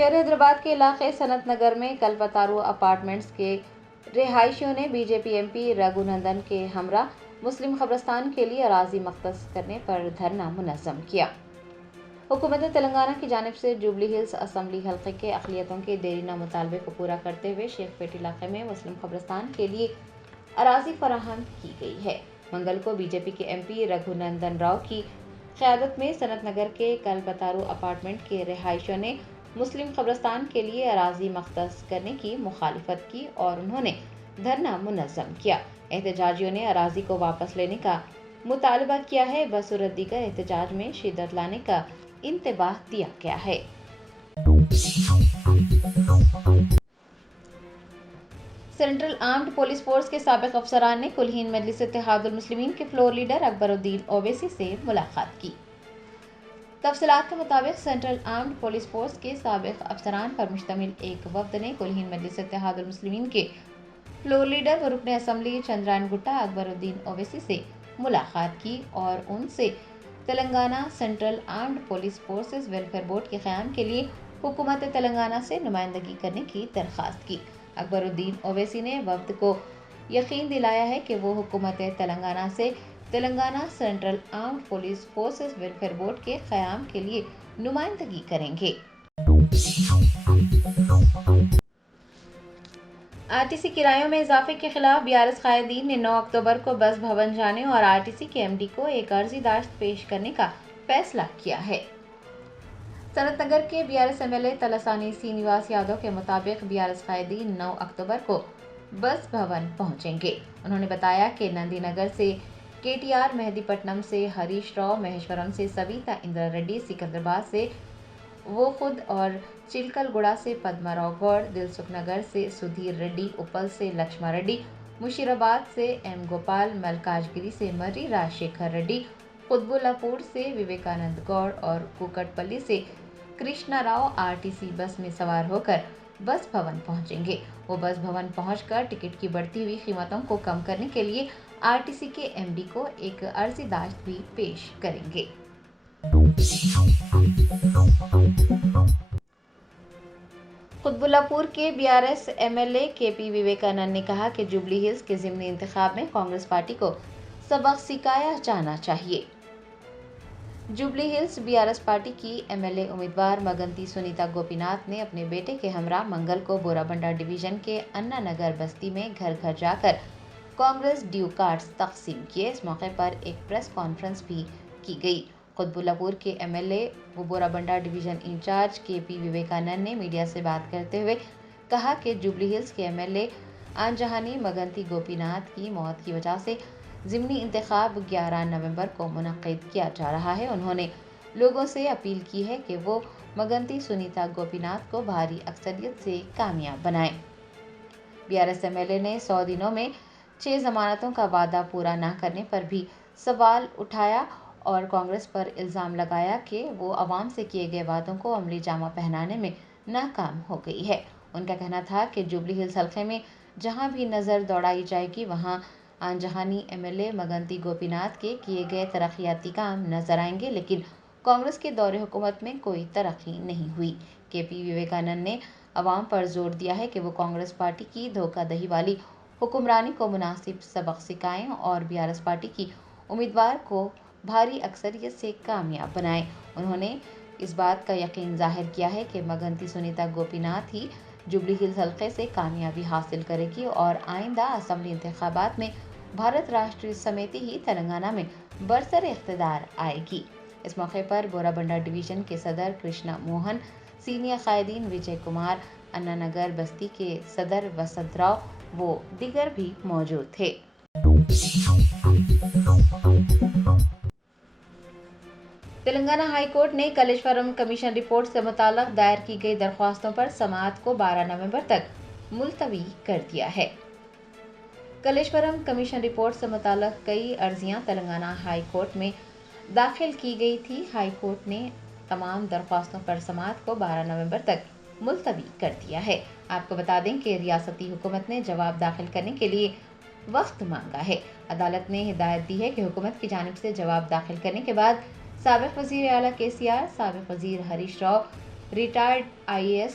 شہر حیدرآباد کے علاقے صنعت نگر میں کل پتارو اپارٹمنٹس کے رہائشیوں نے B J P M P Raghunandan کے ہمراہ مسلم قبرستان کے لیے اراضی مختص کرنے پر دھرنا منظم کیا۔ حکومت تلنگانہ کی جانب سے جوبلی ہلز اسمبلی حلقے کے اقلیتوں کے دیرینہ مطالبے کو پورا کرتے ہوئے شیخ پیٹ علاقے میں مسلم قبرستان کے لیے اراضی فراہم کی گئی ہے۔ منگل کو بی جے پی کے ایم پی رگھو نندن راؤ کی قیادت میں صنعت نگر کے کل پتارو اپارٹمنٹ کے رہائشیوں نے مسلم قبرستان کے لیے اراضی مختص کرنے کی مخالفت کی اور انہوں نے دھرنا منظم کیا۔ احتجاجیوں نے اراضی کو واپس لینے کا مطالبہ کیا ہے۔ بصورت دیگر احتجاج میں شدت لانے کا انتباہ دیا گیا ہے۔ سینٹرل آرمڈ پولیس فورس کے سابق افسران نے کلہین مجلس اتحاد المسلمین کے فلور لیڈر اکبر الدین اویسی سے ملاقات کی۔ تفصیلات کے مطابق سینٹرل آرمڈ پولیس فورس کے سابق افسران پر مشتمل ایک وفد نے کلہین مجلس اتحاد المسلمین کے فلور لیڈر و رکن اسمبلی چندرائن گٹا اکبر الدین اویسی سے ملاقات کی اور ان سے Telangana central armed police forces welfare board کے قیام کے لیے حکومت تلنگانہ سے نمائندگی کرنے کی درخواست کی۔ اکبر الدین اویسی نے وفد کو یقین دلایا ہے کہ وہ حکومت تلنگانہ سے Telangana central armed police forces welfare board کے قیام کے لیے نمائندگی کریں گے۔ آر ٹی سی کرایوں میں اضافے کے خلاف بی آر ایس قائدین نے 9 اکتوبر کو بس بھون جانے اور آر ٹی سی کے ایم ڈی کو ایک عرضی داشت پیش کرنے کا فیصلہ کیا ہے۔ صنعت نگر کے B R S M L A Talasani Srinivas Yadav کے مطابق بی آر ایس قائدین 9 اکتوبر کو بس بھون پہنچیں گے۔ انہوں نے بتایا کہ نندی نگر سے کے ٹی آر، مہدی پٹنم سے ہریش راؤ، مہیشورم سے سویتا اندرا ریڈی، سکندرآباد سے وہ خود اور چلکل گوڑا سے پدما راؤ گوڑ، دلسکھ نگر سے سدھیر ریڈی، اپل سے لکشما ریڈی، مشیرآباد سے ایم گوپال، ملکاج گری سے مری راج شیکھر ریڈی، قطب اللہ پور سے وویکانند گوڑ اور کوکٹ پلی سے Krishna Rao R T C bus میں سوار ہو کر بس بھون پہنچیں گے۔ وہ بس بھون پہنچ کر ٹکٹ کی بڑھتی ہوئی قیمتوں کو کم کرنے کے لیے آر ٹی سی کے ایم ڈی کو ایک عرضی داشت بھی پیش کریں گے۔ قطب اللہ پور کے B R S M L A K P Vivekananda نے کہا کہ جوبلی ہلز کے ضمنی انتخاب میں کانگریس پارٹی کو سبق سکھایا جانا چاہیے۔ Jubilee Hills B R S party کی ایم ایل اے امیدوار مگنتی سنیتا گوپی ناتھ نے اپنے بیٹے کے ہمراہ منگل کو بورا بنڈا ڈویژن کے انا نگر بستی میں گھر گھر جا کر کانگریس ڈیو کارڈز تقسیم کیے۔ اس موقع پر ایک پریس کانفرنس بھی کی گئی۔ قطب اللہ پور کے ایم ایل اے و بورا بنڈا ڈویژن انچارج کے پی وویکانند نے میڈیا سے بات کرتے ہوئے کہا کہ جوبلی ہلز کے ایم ایل اے آن جہانی مگنتی گوپی ناتھ کی موت کی وجہ سے ضمنی انتخاب 11 نومبر کو منعقد کیا جا رہا ہے۔ انہوں نے لوگوں سے اپیل کی ہے کہ وہ مگنتی سنیتا گوپی ناتھ کو بھاری اکثریت سے کامیاب بنائیں۔ B R S M L A نے 100 دنوں میں 6 ضمانتوں کا وعدہ پورا نہ کرنے پر بھی سوال اٹھایا اور کانگریس پر الزام لگایا کہ وہ عوام سے کیے گئے وعدوں کو عملی جامہ پہنانے میں ناکام ہو گئی ہے۔ ان کا کہنا تھا کہ جوبلی ہلز حلقے میں جہاں بھی نظر دوڑائی جائے گی وہاں آن جہانی M L A Maganti Gopinath کے کیے گئے ترقیاتی کام نظر آئیں گے، لیکن کانگریس کے دور حکومت میں کوئی ترقی نہیں ہوئی۔ کے پی وویکانند نے عوام پر زور دیا ہے کہ وہ کانگریس پارٹی کی دھوکہ دہی والی حکمرانی کو مناسب سبق سکھائیں اور بی آر ایس پارٹی کی امیدوار کو بھاری اکثریت سے کامیاب بنائیں۔ انہوں نے اس بات کا یقین ظاہر کیا ہے کہ مگنتی سنیتا گوپی ناتھ ہی جوبلی ہلز حلقے سے کامیابی حاصل کرے گی اور آئندہ اسمبلی انتخابات میں بھارت راشٹریہ سمیتی ہی تلنگانہ میں برسر اقتدار آئے گی۔ اس موقع پر بورا بنڈا ڈویژن کے صدر کرشنا موہن، سینئر قائدین وجے کمار، انا نگر بستی کے صدر وسنت راؤ و دیگر بھی موجود تھے۔ تلنگانہ ہائی کورٹ نے کالیشورم کمیشن رپورٹ سے متعلق دائر کی گئی درخواستوں پر سماعت کو 12 نومبر تک ملتوی کر دیا ہے۔ کالیشورم کمیشن رپورٹ سے متعلق کئی عرضیاں تلنگانہ ہائی کورٹ میں داخل کی گئی تھی۔ ہائی کورٹ نے تمام درخواستوں پر سماعت کو 12 نومبر تک ملتوی کر دیا ہے۔ آپ کو بتا دیں کہ ریاستی حکومت نے جواب داخل کرنے کے لیے وقت مانگا ہے۔ عدالت نے ہدایت دی ہے کہ حکومت کی جانب سے جواب داخل کرنے کے بعد سابق وزیر اعلیٰ کے سی آر، سابق وزیر Harish Rao, retired IAS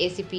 ACP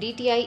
DTI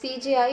CJI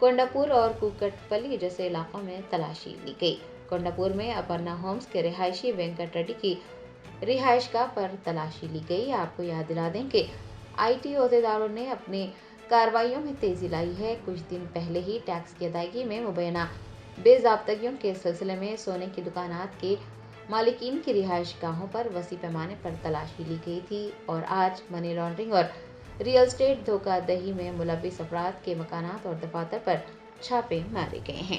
کونڈاپور اور کوکٹپلی جیسے علاقوں میں تلاشی لی گئی۔ کونڈاپور میں اپرنا ہومز کے رہائشی وینکٹ ریڈی کی رہائش گاہ پر تلاشی لی گئی۔ آپ کو یاد دلا دیں کہ آئی ٹی عہدیداروں نے اپنی کارروائیوں میں تیزی لائی ہے۔ کچھ دن پہلے ہی ٹیکس کی ادائیگی میں مبینہ بے ضابطگیوں کے سلسلے میں سونے کی دکانات کے مالکین کی رہائش گاہوں پر وسیع پیمانے پر تلاشی لی گئی تھی اور آج منی لانڈرنگ اور ریئل اسٹیٹ دھوکہ دہی میں ملوث افراد کے مکانات اور دفاتر پر چھاپے مارے گئے ہیں۔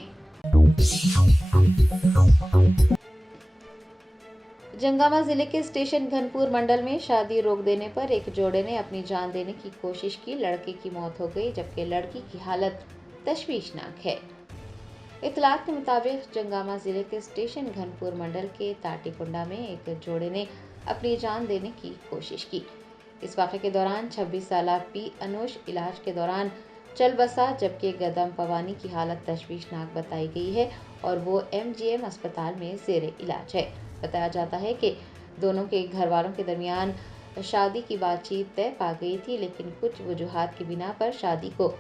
جنگامہ ضلع کے اسٹیشن گھنپور منڈل میں شادی روک دینے پر ایک جوڑے نے اپنی جان دینے کی کوشش کی۔ لڑکے کی موت ہو گئی جبکہ لڑکی کی حالت تشویشناک ہے۔ اطلاعات کے مطابق جنگامہ ضلع کے اسٹیشن گھنپور منڈل کے تاٹی کنڈا میں ایک جوڑے نے اپنی جان دینے کی کوشش کی۔ اس واقعے کے دوران 26 سالہ پی انوش علاج کے دوران چل بسا جبکہ گدم پوانی کی حالت تشویشناک بتائی گئی ہے اور وہ MGM اسپتال میں زیر علاج ہے۔ بتایا جاتا ہے کہ دونوں کے گھر والوں کے درمیان شادی کی بات چیت طے پا گئی تھی، لیکن کچھ وجوہات کی بنا پر شادی کو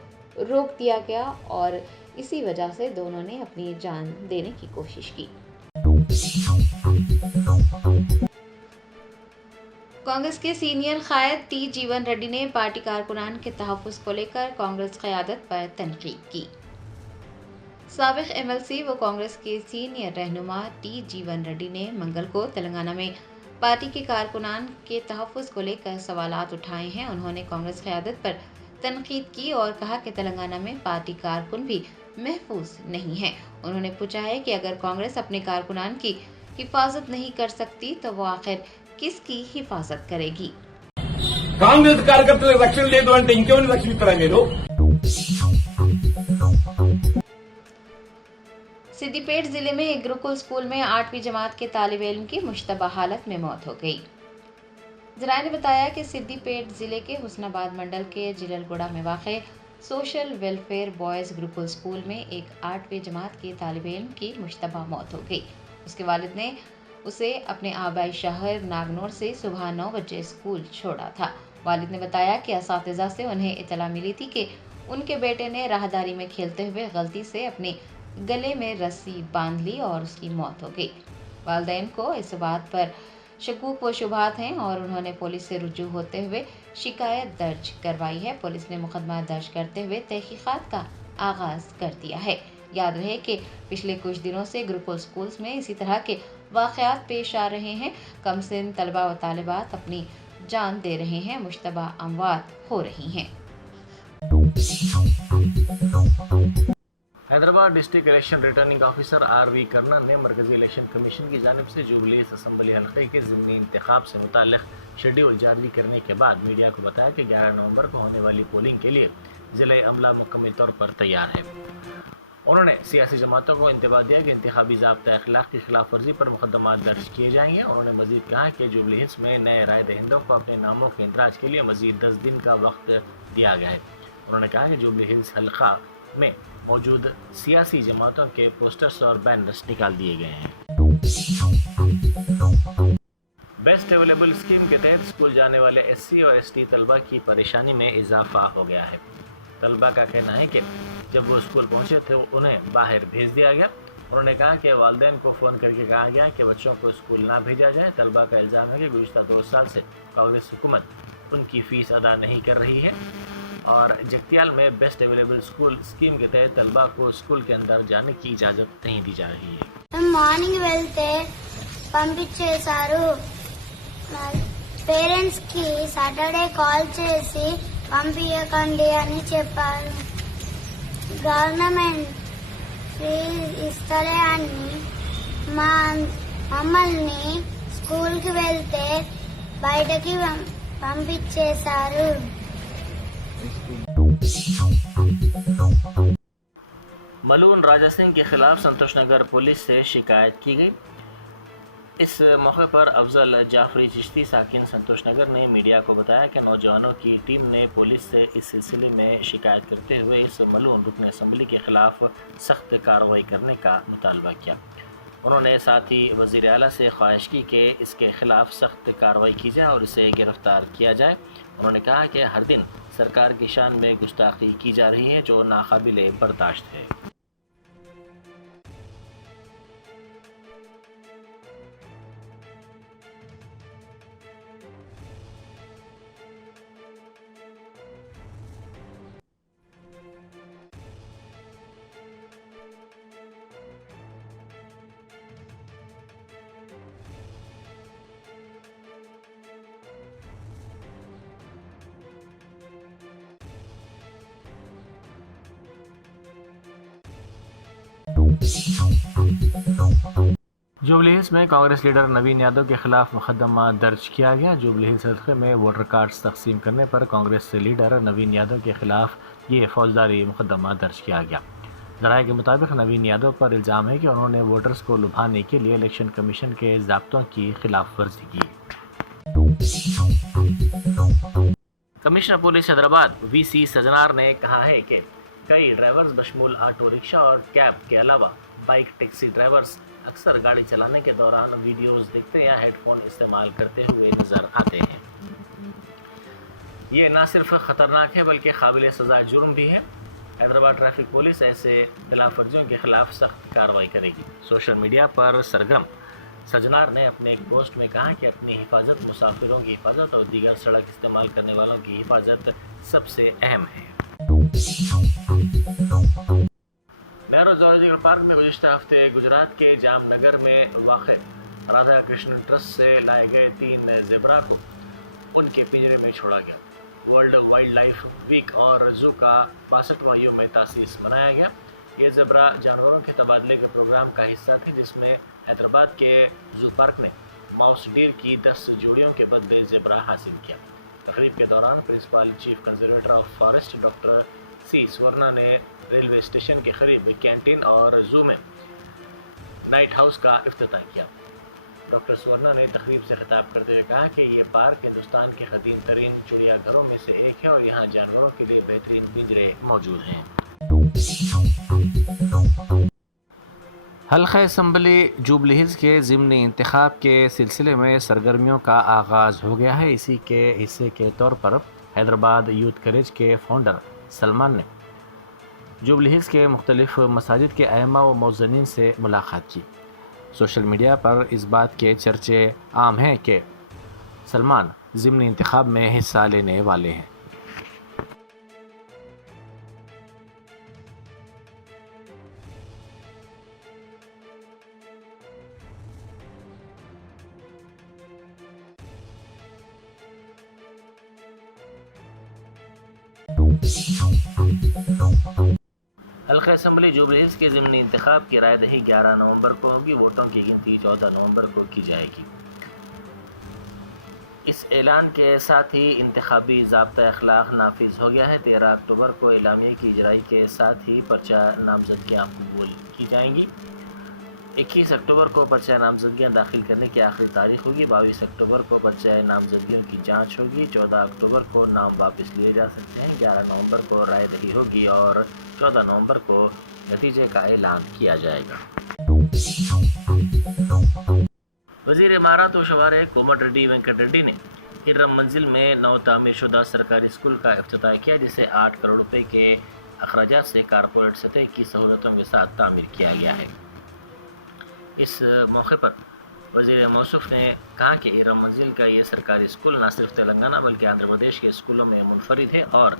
روک دیا گیا اور اسی وجہ سے دونوں نے اپنی جان دینے کی کوشش کی۔ کانگریس کے سینئر قائد ٹی جیون ریڈی نے پارٹی کارکنان کے تحفظ کو لے کر کانگریس قیادت پر تنقید کی۔ سابق MLC و کانگریس کے سینئر رہنما ٹی جیون ریڈی نے منگل کو تلنگانہ میں پارٹی کے کارکنان کے تحفظ کو لے کر سوالات اٹھائے ہیں۔ انہوں نے کانگریس قیادت پر تنقید کی اور کہا کہ تلنگانہ میں پارٹی کارکن بھی محفوظ نہیں ہیں۔ انہوں نے پوچھا ہے کہ اگر کانگریس اپنے کارکنان کی حفاظت نہیں کر سکتی تو وہ آخر کس کی حفاظت کرے گی؟ కాంగ్రెస్ కార్యకర్తలకు రక్షణ లేదు అంటే ఇంకెవరిని రక్షిస్తారా మీరు? سدھی پیٹ ضلع میں ایک گروکل اسکول میں 8ویں جماعت کے طالب علم کی مشتبہ حالت میں موت ہو گئی۔ ذرائع نے بتایا کہ سدھی پیٹ ضلع کے حسن آباد منڈل کے جلل گوڑہ میں واقع social welfare boys gurukul school میں ایک 8ویں جماعت کے طالب علم کی مشتبہ موت ہو گئی۔ اس کے والد نے اسے اپنے آبائی شہر ناگنور سے صبح 9 بجے اسکول چھوڑا تھا۔ والد نے بتایا کہ اساتذہ سے انہیں اطلاع ملی تھی کہ ان کے بیٹے نے راہداری میں کھیلتے ہوئے غلطی سے اپنے گلے میں رسی باندھ لی اور اس کی موت ہو گئی۔ والدین کو اس بات پر شکوک و شبہات ہیں اور انہوں نے پولیس سے رجوع ہوتے ہوئے شکایت درج کروائی ہے۔ پولیس نے مقدمہ درج کرتے ہوئے تحقیقات کا آغاز کر دیا ہے۔ یاد رہے کہ پچھلے کچھ دنوں سے گروکل اسکولز میں اسی طرح کے واقعات پیش آ رہے ہیں۔ کم سن طلبہ و طالبات اپنی جان دے رہے ہیں، مشتبہ اموات ہو رہی ہیں۔ Hyderabad district election returning officer RV کرنن نے مرکزی الیکشن کمیشن کی جانب سے جوبلیس اسمبلی حلقے کے ضمنی انتخاب سے متعلق شیڈول جاری کرنے کے بعد میڈیا کو بتایا کہ 11 نومبر کو ہونے والی پولنگ کے لیے ضلعی عملہ مکمل طور پر تیار ہے۔ انہوں نے سیاسی جماعتوں کو انتباہ دیا کہ انتخابی ضابطۂ اخلاق کی خلاف ورزی پر مقدمات درج کیے جائیں گے۔ انہوں نے مزید کہا کہ جوبلی ہلز میں نئے رائے دہندوں کو اپنے ناموں کے اندراج کے لیے مزید 10 دن کا وقت دیا گیا ہے۔ انہوں نے کہا کہ جوبلی ہلز حلقہ میں موجود سیاسی جماعتوں کے پوسٹرز اور بینرز نکال دیے گئے ہیں۔ بیسٹ اویلیبل اسکیم کے تحت اسکول جانے والے SC اور ST طلبہ کی پریشانی میں اضافہ ہو گیا ہے۔ طلبہ کا کہنا ہے کہ جب وہ اسکول پہنچے تو انہیں باہر بھیج دیا گیا۔ انہوں نے کہا کہ والدین کو فون کر کے کہا گیا کہ بچوں کو اسکول نہ بھیجا جائے۔ طلبہ کا الزام ہے کہ گزشتہ 2 سال سے کانگریس حکومت ان کی فیس ادا نہیں کر رہی ہے اور جگتیال میں بیسٹ اویلیبل اسکول اسکیم کے تحت طلبہ کو اسکول کے اندر جانے کی اجازت نہیں دی جا رہی ہے۔ మార్నింగ్ వెళ్తే పంపించేశారు। పేరెంట్స్ కి సాటర్డే కాల్ చేసి పంపించకండి అని చెప్పారు। గవర్నమెంట్ ఫీజు ఇస్తలే అని మమ్మల్ని స్కూల్ కి వెళ్తే బయటకి పంపించేశారు। ملون راجا سنگھ کے خلاف سنتوش نگر پولیس سے شکایت کی گئی۔ اس موقع پر افضل جعفری چشتی ساکن سنتوش نگر نے میڈیا کو بتایا کہ نوجوانوں کی ٹیم نے پولیس سے اس سلسلے میں شکایت کرتے ہوئے اس ملون رکن اسمبلی کے خلاف سخت کارروائی کرنے کا مطالبہ کیا۔ انہوں نے ساتھ ہی وزیر اعلیٰ سے خواہش کی کہ اس کے خلاف سخت کارروائی کی جائے اور اسے گرفتار کیا جائے۔ انہوں نے کہا کہ ہر دن سرکار کی شان میں گستاخی کی جا رہی ہے جو ناقابل برداشت ہے۔ جوبلی ہلز میں کانگریس لیڈر نوین یادو کے خلاف مقدمہ درج کیا گیا۔ جوبلی ہلز حلقے میں ووٹر کارڈز تقسیم کرنے پر کانگریس لیڈر نوین یادو کے خلاف یہ فوجداری مقدمہ درج کیا گیا۔ ذرائع کے مطابق نوین یادو پر الزام ہے کہ انہوں نے ووٹرز کو لبھانے کے لیے الیکشن کمیشن کے ضابطوں کی خلاف ورزی کی۔ کمشنر پولیس حیدرآباد وی سی سجنار نے کہا ہے کہ کئی ڈرائیورز بشمول آٹو رکشہ اور کیب کے علاوہ بائک ٹیکسی ڈرائیورز اکثر گاڑی چلانے کے دوران ویڈیوز دیکھتے یا ہیڈ فون استعمال کرتے ہوئے نظر آتے ہیں۔ یہ نہ صرف خطرناک ہے بلکہ قابل سزا جرم بھی ہے۔ حیدرآباد ٹریفک پولیس ایسے خلاف ورزیوں کے خلاف سخت کارروائی کرے گی۔ سوشل میڈیا پر سرگرم سجنار نے اپنے ایک پوسٹ میں کہا کہ اپنی حفاظت، مسافروں کی حفاظت اور دیگر سڑک استعمال کرنے والوں کی حفاظت سب سے اہم ہے۔ نہرو زولوجیکل پارک میں گزشتہ ہفتے گجرات کے جام نگر میں واقع رادھا کرشن ٹرسٹ سے لائے گئے 3 زیبرا کو ان کے پنجرے میں چھوڑا گیا۔ ورلڈ وائلڈ لائف ویک اور زو کا 62واں یوم تاسیس منایا گیا۔ یہ زیبرا جانوروں کے تبادلے کے پروگرام کا حصہ تھے جس میں حیدرآباد کے زو پارک نے ماؤس ڈیر کی 10 جوڑیوں کے بدلے زیبرا حاصل کیا۔ تقریب کے دوران principal chief conservator of forest doctor C Swarna نے ریلوے اسٹیشن کے قریب کینٹین اور زو میں نائٹ ہاؤس کا افتتاح کیا۔ ڈاکٹر سورنا نے تقریب سے خطاب کرتے ہوئے کہا کہ یہ پارک ہندوستان کے قدیم ترین چڑیا گھروں میں سے ایک ہے اور یہاں جانوروں کے لیے بہترین پنجرے موجود ہیں۔ حلقہ اسمبلی جوبلی ہلز کے ضمنی انتخاب کے سلسلے میں سرگرمیوں کا آغاز ہو گیا ہے۔ اسی کے حصے کے طور پر حیدرآباد یوتھ کریج کے فاؤنڈر سلمان نے جوبلی ہلز کے مختلف مساجد کے ائمہ و مؤذنین سے ملاقات کی۔ سوشل میڈیا پر اس بات کے چرچے عام ہیں کہ سلمان ضمنی انتخاب میں حصہ لینے والے ہیں۔ حلقہ اسمبلی جوبلی ہلز کے ضمنی انتخاب کی رائے دہی 11 نومبر کو ہوگی۔ ووٹوں کی گنتی 14 نومبر کو کی جائے گی۔ اس اعلان کے ساتھ ہی انتخابی ضابطہ اخلاق نافذ ہو گیا ہے۔ 13 اکتوبر کو اعلامیے کی اجرائی کے ساتھ ہی پرچہ نامزدگیاں قبول کی جائیں گی۔ 21 اکتوبر کو پرچہ نامزدگیاں داخل کرنے کی آخری تاریخ ہوگی۔ 22 اکتوبر کو پرچہ نامزدگیوں کی جانچ ہوگی۔ 14 اکتوبر کو نام واپس لیے جا سکتے ہیں۔ 11 نومبر کو رائے دہی ہوگی اور 14 نومبر کو نتیجے کا اعلان کیا جائے گا۔ وزیر امارات و شوہر کومٹ ریڈی وینکٹ ریڈی نے ارم منزل میں نو تعمیر شدہ سرکاری اسکول کا افتتاح کیا جسے 8 کروڑ روپے کے اخراجات سے کارپوریٹ سطح کی سہولتوں کے ساتھ تعمیر کیا گیا ہے۔ اس موقع پر وزیر موصوف نے کہا کہ ارم منزل کا یہ سرکاری اسکول نہ صرف تلنگانہ بلکہ آندھرا پردیش کے اسکولوں میں منفرد ہے اور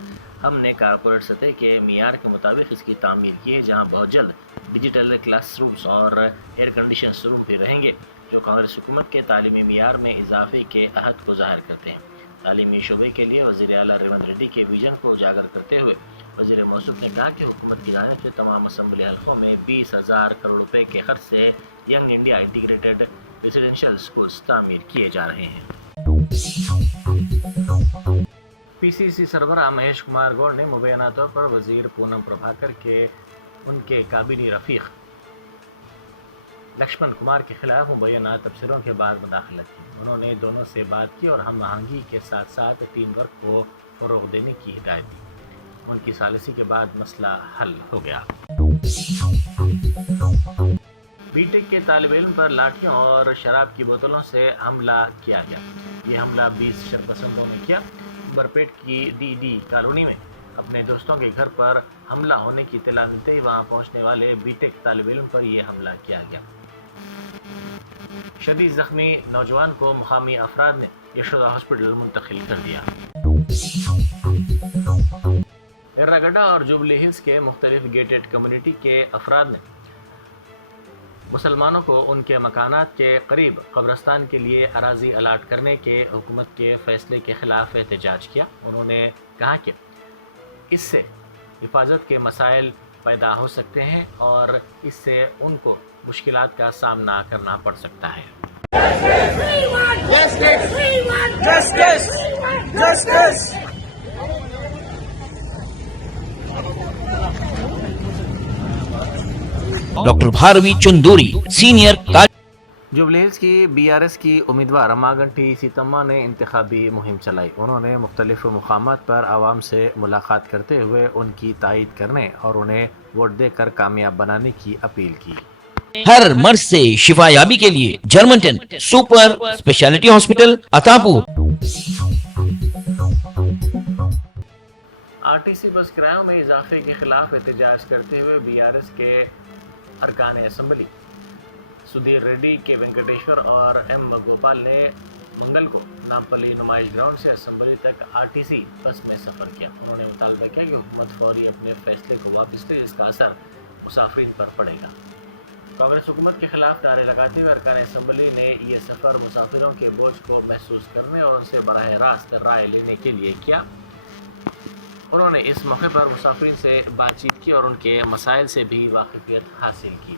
ہم نے کارپوریٹ سطح کے معیار کے مطابق اس کی تعمیر کی ہے، جہاں بہت جلد ڈیجیٹل کلاس رومز اور ایئر کنڈیشن روم بھی رہیں گے جو کانگریس حکومت کے تعلیمی معیار میں اضافے کے عہد کو ظاہر کرتے ہیں۔ تعلیمی شعبے کے لیے وزیر اعلیٰ ریونت ریڈی کے ویژن کو اجاگر کرتے ہوئے وزیر موصوف نے کہا کہ حکومت کی جانب سے تمام اسمبلی حلقوں میں 20,000 کروڑ روپے کے خرچ سے young India integrated residential schools تعمیر کیے جا رہے ہیں۔ پی سی سی سربراہ مہیش کمار گوڑ نے مبینہ طور پر وزیر پونم پربھاکر کے ان کے کابینی رفیق لکشمن کمار کے خلاف مبینہ تبصروں کے بعد مداخلت کی۔ انہوں نے دونوں سے بات کی اور ہم آہنگی کے ساتھ ساتھ ٹیم ورک کو فروغ دینے کی ہدایت دی۔ ان کی ثالثی کے بعد مسئلہ حل ہو گیا۔ بی ٹیک کے طالب علم پر لاٹھیوں اور شراب کی بوتلوں سے حملہ کیا گیا۔ یہ حملہ 20 شرپسندوں نے کیا۔ برپیٹ کی DD کالونی میں اپنے دوستوں کے گھر پر حملہ ہونے کی اطلاع ملتے ہی وہاں پہنچنے والے B.Tech طالب علم پر یہ حملہ کیا گیا۔ شدید زخمی نوجوان کو مقامی افراد نے یشودا ہاسپٹل منتقل کر دیا۔ ایراگڈا اور جوبلی ہلز کے مختلف گیٹڈ کمیونٹی کے افراد نے مسلمانوں کو ان کے مکانات کے قریب قبرستان کے لیے اراضی الاٹ کرنے کے حکومت کے فیصلے کے خلاف احتجاج کیا۔ انہوں نے کہا کہ اس سے حفاظت کے مسائل پیدا ہو سکتے ہیں اور اس سے ان کو مشکلات کا سامنا کرنا پڑ سکتا ہے۔ ڈاکٹر بھاروی چندوری سینئر جوبلی ہلز کی BRS کی امیدوار ماگنٹی سیتما نے انتخابی مہم چلائی۔ انہوں نے مختلف مقامات پر عوام سے ملاقات کرتے ہوئے ان کی تائید کرنے اور انہیں ووٹ دے کر کامیاب بنانے کی اپیل کی۔ ہر مرض سے شفا یابی کے لیے جرمنٹن super speciality hospital Attapur. RTC بس کرایوں میں اضافے کے خلاف احتجاج کرتے ہوئے BRS کے ارکان اسمبلی سدھیر ریڈی کے وینکٹیشور اور M گوپال نے منگل کو نامپلی نمائش گراؤنڈ سے اسمبلی تک RTC بس میں سفر کیا۔ انہوں نے مطالبہ کیا کہ حکومت فوری اپنے فیصلے کو واپس لے، جس کا اثر مسافرین پر پڑے گا۔ کانگریس حکومت کے خلاف نعرے لگاتے ہوئے ارکان اسمبلی نے یہ سفر مسافروں کے بوجھ کو محسوس کرنے اور ان سے براہ راست رائے لینے کے لیے کیا۔ انہوں نے اس موقع پر مسافرین سے بات چیت کی اور ان کے مسائل سے بھی واقفیت حاصل کی۔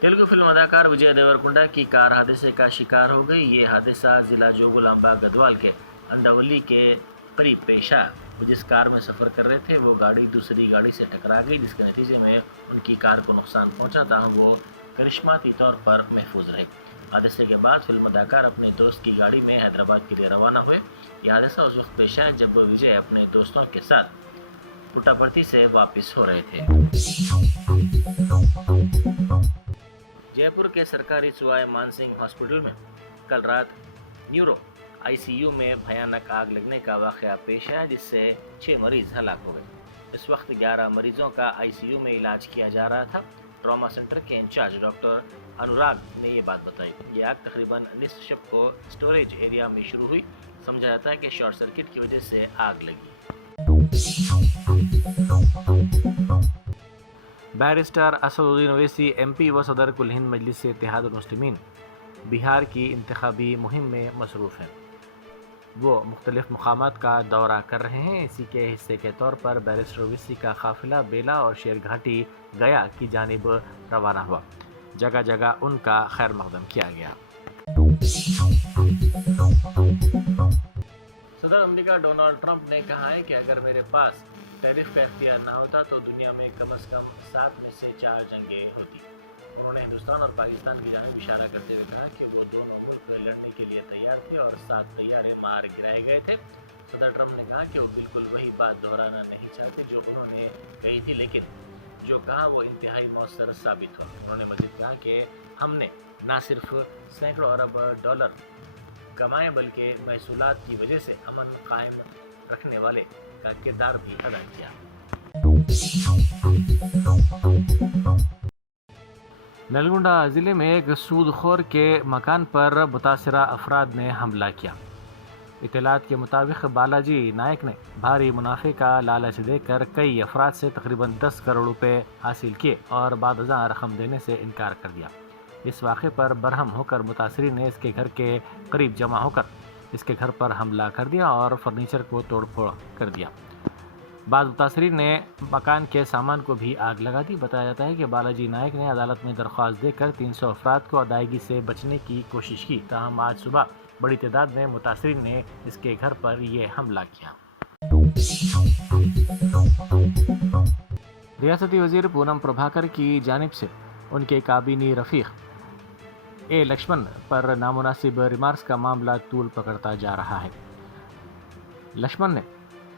تیلگو فلم اداکار وجے دیورکنڈا کی کار حادثے کا شکار ہو گئی۔ یہ حادثہ ضلع جوگولامبا گدوال کے انڈاولی کے قریب پیش آیا۔ وہ جس کار میں سفر کر رہے تھے وہ گاڑی دوسری گاڑی سے ٹکرا گئی، جس کے نتیجے میں ان کی کار کو نقصان پہنچا، تاہم وہ کرشماتی طور پر محفوظ رہے۔ حادثے کے بعد فلم اداکار اپنے دوست کی گاڑی میں حیدرآباد کے لیے روانہ ہوئے۔ یہ حادثہ اس وقت پیش آیا جب وجے اپنے دوستوں کے ساتھ پٹاپرتی سے واپس ہو رہے تھے۔ جے پور کے سرکاری سوائے مان سنگھ ہاسپٹل میں کل رات نیورو ICU میں بھیانک آگ لگنے کا واقعہ پیش آیا، جس سے 6 مریض ہلاک ہو گئے۔ اس وقت 11 مریضوں کا ICU میں علاج کیا جا رہا تھا۔ ٹراما سینٹر کے انچارج ڈاکٹر انوراگ نے یہ بات بتائی۔ یہ آگ تقریباً نصف شب کو سٹوریج ایریا میں شروع ہوئی۔ سمجھا جاتا ہے کہ شارٹ سرکٹ کی وجہ سے آگ لگی۔ بیرسٹر اسدالدین اویسی MP و صدر کل ہند مجلس اتحاد المسلمین بہار کی انتخابی مہم میں مصروف ہیں۔ وہ مختلف مقامات کا دورہ کر رہے ہیں۔ اسی کے حصے کے طور پر بیرسٹر اویسی کا قافلہ بیلا اور شیر گھاٹی گیا کی جانب روانہ ہوا۔ جگہ جگہ ان کا خیر مقدم کیا گیا۔ صدر امریکہ ڈونلڈ ٹرمپ نے کہا ہے کہ اگر میرے پاس ٹیرف کا اختیار نہ ہوتا تو دنیا میں کم از کم 7 میں سے 4 جنگیں ہوتی۔ انہوں نے ہندوستان اور پاکستان کی جانب اشارہ کرتے ہوئے کہا کہ وہ دونوں ملک لڑنے کے لیے تیار تھے اور 7 طیارے مار گرائے گئے تھے۔ صدر ٹرمپ نے کہا کہ وہ بالکل وہی بات دہرانا نہیں چاہتے جو انہوں نے کہی تھی، لیکن جو کہا وہ انتہائی مؤثر ثابت ہوا۔ انہوں نے مزید کہا کہ ہم نے نہ صرف سینکڑوں ارب ڈالر کمائے بلکہ محصولات کی وجہ سے امن قائم رکھنے والے کا کردار بھی ادا کیا۔ نلگونڈا ضلع میں ایک سود خور کے مکان پر متاثرہ افراد نے حملہ کیا۔ اطلاعات کے مطابق بالاجی نائک نے بھاری منافع کا لالچ دے کر کئی افراد سے تقریباً 10 کروڑ روپے حاصل کیے اور بعد ازاں رقم دینے سے انکار کر دیا۔ اس واقعے پر برہم ہو کر متاثرین نے اس کے گھر کے قریب جمع ہو کر اس کے گھر پر حملہ کر دیا اور فرنیچر کو توڑ پھوڑ کر دیا۔ بعض متاثرین نے مکان کے سامان کو بھی آگ لگا دی۔ بتایا جاتا ہے کہ بالاجی نائک نے عدالت میں درخواست دے کر 300 افراد کو ادائیگی سے بچنے کی کوشش کی، تاہم آج صبح بڑی تعداد میں متاثرین نے اس کے گھر پر یہ حملہ کیا۔ ریاستی وزیر پونم پربھاکر کی جانب سے ان کے کابینی رفیق اے لکشمن پر نامناسب ریمارکس کا معاملہ طول پکڑتا جا رہا ہے۔ لکشمن نے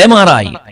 MRI,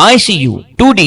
ICU, 2D